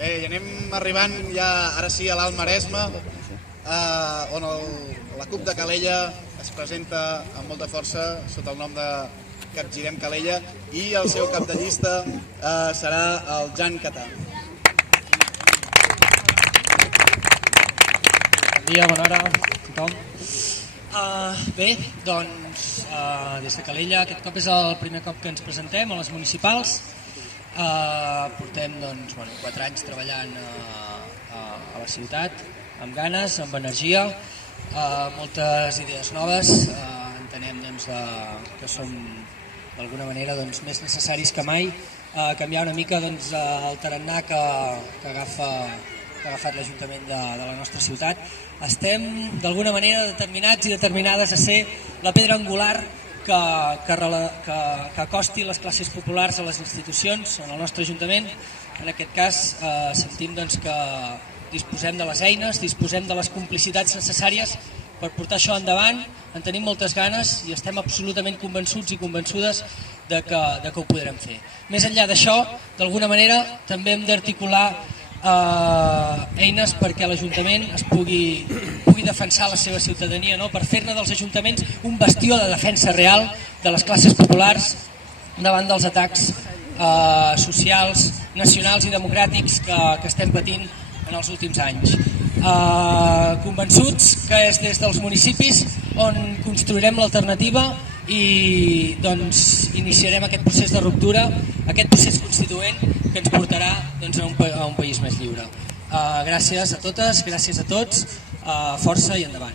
I anem arribant ja, ara sí, a l'Alt Maresme, on la CUP de Calella es presenta amb molta força sota el nom de Capgirem Calella i el seu cap de llista serà el Jan Catà. Bon dia, bona hora a tothom. Bé, doncs des de Calella aquest cop és el primer cop que ens presentem a les municipals. Portem 4 anys treballant a la ciutat, amb ganes, amb energia, moltes idees noves. Entenem que som d'alguna manera més necessaris que mai canviar una mica el tarannà que ha agafat l'Ajuntament de la nostra ciutat. Estem d'alguna manera determinats i determinades a ser la pedra angular que acosti les classes populars a les institucions, en el nostre Ajuntament. En aquest cas sentim que disposem de les eines, disposem de les complicitats necessàries per portar això endavant. En tenim moltes ganes i estem absolutament convençuts i convençudes de que ho podrem fer. Més enllà d'això, d'alguna manera també hem d'articular eines perquè l'Ajuntament es pugui defensar la seva ciutadania, per fer-ne dels ajuntaments un bastió de defensa real de les classes populars davant dels atacs socials, nacionals i democràtics que estem patint en els últims anys. Convençuts que és des dels municipis on construirem l'alternativa i iniciarem aquest procés de ruptura, aquest procés constituent que ens portarà a un país més lliure. Gràcies a totes, gràcies a tots, força i endavant.